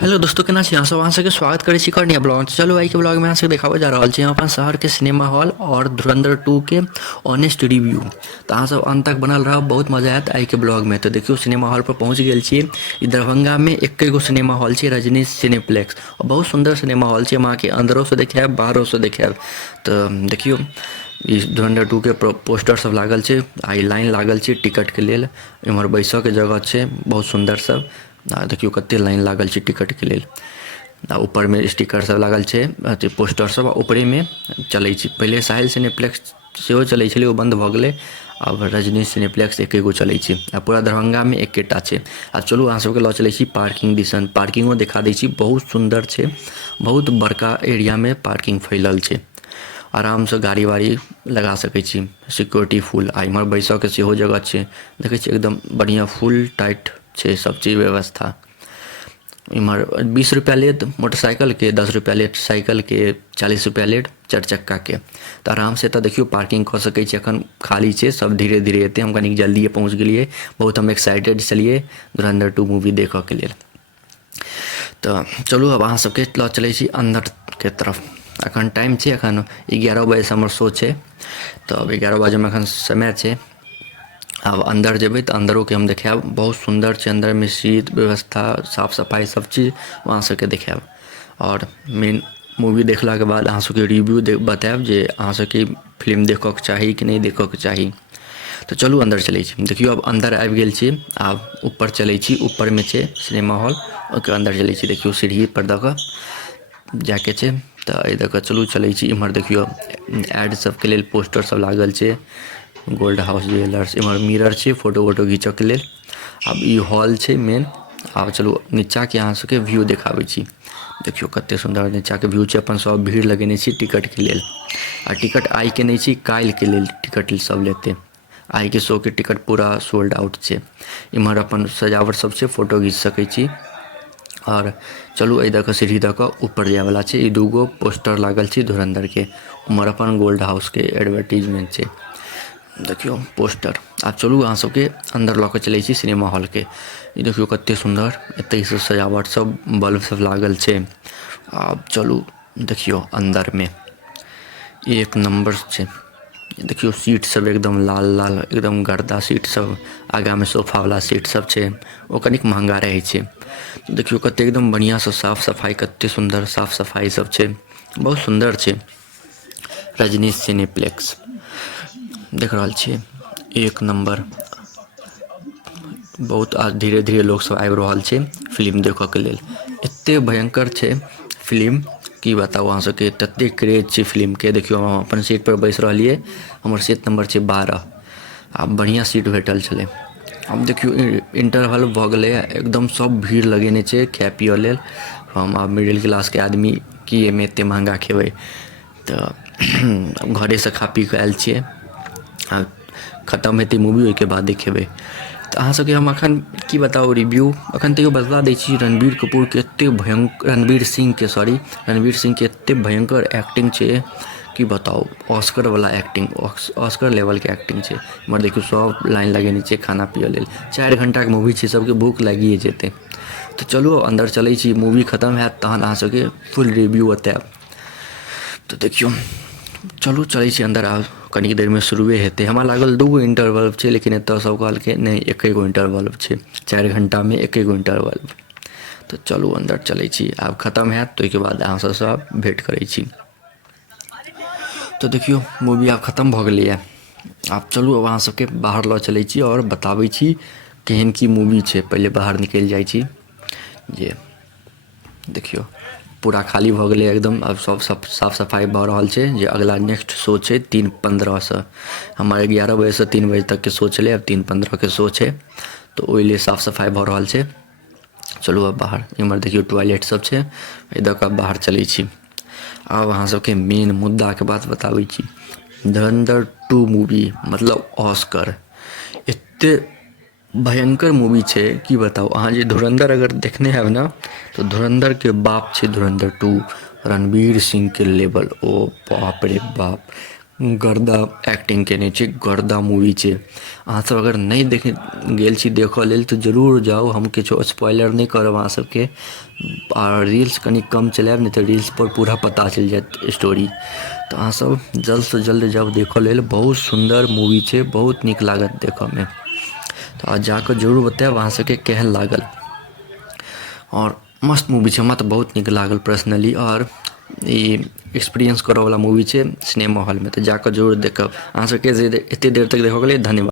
Hello दोस्तों, केना छी अहाँ सब? अहाँ सबके स्वागत करै छी कर्णिया ब्लॉग। चलो आइ के ब्लॉग में अहाँ सबके देखाबऽ जा रहल छी अपन शहर के सिनेमा हॉल और धुरंधर 2 के ऑनेस्ट रिव्यू। तो अहाँ सब अंत तक बनल रहब, बहुत मजा आयत आई के ब्लॉग में। तो देखियो सिनेमा हॉल पर पहुंच गेल छी। ई दरभंगा में एके गो सिनेमा हॉल छै, रजनी सिनेप्लेक्स, और बहुत सुंदर सिनेमा हॉल छै। हम अहाँ के अंदरों से देखायब, बाहरों से देखायब। तो देखियो ई धुरंधर 2 के पोस्टर सब लागल छै, आई लाइन लागल छै टिकट के लेल। इम्हर बैसऽ के जगह छै बहुत सुंदर सब। देखियो कते लाइन लागल छै टिकट के लेल। ऊपर में स्टिकर सब लागल छै, अथी पोस्टर सब ऊपरे में चलै छै। पहले साहिल सिनेप्लेक्स सेहो चलै छलै, ओ बंद भऽ गेलै। अब रजनी सिनेप्लेक्स एके गो चलै छै आ पूरा दरभंगा में एकेटा छै। आ चलू अहाँ सबके लऽ चलै छी पार्किंग दिसन। पार्किंगो देखा दै छी, बहुत सुंदर छै। बहुत बड़का एरिया में पार्किंग फैलल छै, आराम से गाड़ी वाड़ी लगा सकै छी। सिक्योरिटी फुल। आ इम्हर बैसऽ के सेहो जगह छै, देखै छी एकदम बढ़िया फुल टाइट छै सब चीज व्यवस्था। इम्हर 20 रुपया लेत मोटरसाइकिल के, 10 रुपया लेत साइकिल के, 40 रुपया लेत चारि चक्का के। तो आराम से तो देखियो पार्किंग कऽ सकै छी। एखन खाली छै, सब धीरे धीरे एतै। हम कनी जल्दिए पहुँच गेलिए, बहुत हम एक्साइटेड छलिए धुरंधर 2 मूवी देखऽ के लेल। तो चलू अब अहाँ सबके लऽ चलै छी अंदर के तरफ। एखन टाइम छै, एखन 11 बजे से हमर शो छै। तो अब 11 बजे में एखन समय छै। अब अंदर जेबै तऽ अंदरों के हम देखायब, बहुत सुंदर छै। अंदर में सीट व्यवस्था, साफ सफाई सब चीज वहाँ सबके देखायब। और मेन मूवी देखला के बाद अहाँ सबके रिव्यू बतायब जे अहाँ सबके फिल्म देखऽ के चाही कि नहीं देखऽ के चाही। तो चलू अंदर चलै छी। देखियो अब अंदर आबि गेल छी, आब ऊपर चलै छी। ऊपर में छै सिनेमा हॉल, ओके अंदर चलै छी। देखियो सीढ़ी पर दऽ कऽ जाके छै। तो एहि दऽ कऽ चलू चलै छी। इम्हर देखियो एड सबके लेल पोस्टर सब लागल छै, गोल्ड हाउस ज्वेलर्स। इम्हर मिरर छै फोटो वोटो घीचऽ के लेल। अब ई हॉल छै मेन। आब चलू नीचा के अहाँ सबके व्यू देखाबै छी। देखियो कते सुंदर नीचा के व्यू छै। अपन सब भीड़ लगेने छी टिकट के लेल। आ टिकट आइ के नहीं छी, काल्हि के लेल टिकट सब लेते। आई के शो के टिकट पूरा सोल्ड आउट छै। इम्हर अपन सजावट सब छै, फोटो घीच सकै छी। और चलू एहि दऽ कऽ सीढ़ी दऽ कऽ ऊपर जायवला छै। ई दूगो पोस्टर लागल छै धुरंधर के। उम्हर अपन गोल्ड हाउस के एडवर्टीजमेंट छै, देखियो पोस्टर। आब चलू अहाँ सबके अंदर लऽ कऽ चलै छी सिनेमा हॉल के। ई देखियो कते सुंदर एतै से सजावट सब, बल्ब सब लागल छै। आब चलू देखियो अंदर में एक नंबर छै। देखियो सीट सब एकदम लाल लाल, एकदम गर्दा सीट सब। आगा में सोफा वाला सीट सब छै, ओ कनिक महंगा रहै छै। देखियो कते एकदम बढ़िया से साफ सफाई, कते सुंदर साफ सफाई सब छै, बहुत सुंदर छै। रजनी सिनेप्लेक्स देख रहल छियै, एक नंबर। बहुत धीरे धीरे लोग सब आबि रहल छै फिल्म देखऽ के लेल। एते भयंकर छै फिल्म, की बताउ अहाँ सबके। तते क्रेज छै फिल्म के। देखियो हम अपन सीट पर बैस रहलिए, हमर सीट नंबर छै 12। आब बढ़िया सीट भेटल छलै। अब देखियो इंटरवल भऽ गेलै, एकदम सब भीड़ लगेने छै खाय पियऽ लेल। हम आब मिडिल क्लास के आदमी की एहिमे एते महंगा खेबै। तऽ घरे से खा पी कऽ आयल छियै। आ खत्म हेतै मूवी, ओहिके बादे खेबै। तऽ अहाँ सबके हम एखन की बताउ रिव्यू। एखन तैयो बता दै छी, रणबीर कपूर के एते भयंकर, रणबीर सिंह के एते भयंकर एक्टिंग छै, की बताउ। ऑस्कर वाला एक्टिंग, ऑस्कर लेवल के एक्टिंग छै। इम्हर देखियो सब लाइन लगेने छै खाना पियऽ लेल। 4 घंटा के मूवी छै, सबके भूख लागिए जेतै। तो चलू अंदर चलै छी, मूवी खत्म हैत तहन अहाँ सबके फुल रिव्यू बतायब। तो देखियो चलू चलै छी अंदर। आब कनी देर में शुरुए हेतै। हमरा लागल 2 गो इंटरवल छै, लेकिन एतऽ सब कहलकै नहीं एके गो इंटरवल छै, 4 घंटा में एके गो इंटरवल। तो चलू अंदर चलै छी। आब खत्म हैत तो ओहिके बाद अहाँ सबसँ भेंट करै छी। तो देखियो मूवी आब खत्म भऽ गेलैए। आब चलू अब अहाँ सबके बाहर लऽ चलै छी और बताबै छी केहन की मूवी छै। पहिले बाहर निकलि जाइ छी। जे देखियो पूरा खाली भऽ गेलै एकदम। अब सब साफ सफाई भऽ रहल छै, जे अगला नेक्स्ट शो छै 3:15 से। हमर 11 बजे से 3 बजे तक के शो छलै, अब 3:15 के शो छै। तो ओहि लिए साफ सफाई भऽ रहल छै। चलू अब बाहर। इम्हर देखियो टॉयलेट सब छै, एहि दऽ कऽ बाहर चलै छी। आब अहाँ सबके मेन मुद्दा के बात बताबै छी। धुरंधर 2 मूवी मतलब ऑस्कर, एते भयंकर मूवी छै की बताउ अहाँ। जे धुरंधर अगर देखने हैब ना, तो धुरंधर के बाप छै धुरंधर 2। रणवीर सिंह के लेवल, ओ बाप रे बाप, गर्दा एक्टिंग केने छै, गर्दा मूवी छै। अहाँ सब अगर नहीं देखे गेल छी देखऽ लेल तऽ जरूर जाउ। हम किछो स्पॉइलर नहीं करब अहाँ सबके, और रील्स कनी कम चलाएब, नहीं तऽ रील्स पर पूरा पता चल जाएत स्टोरी। तऽ अहाँ सब जल्द से जल्द जाउ देखऽ लेल। बहुत सुंदर मूवी छै, बहुत नीक लागत देखऽ में। तऽ जाकऽ जरूर बताएब अहाँ सबके केहन लागल। और मस्त मूवी छै, हमरा तऽ बहुत नीक लागल पर्सनली। और ई एक्सपीरियंस करऽ वाला मूवी छै सिनेमा हॉल में, तऽ जाकऽ जरूर देखब। अहाँ सबके एते देर तक देखऽ के लेल धन्यवाद।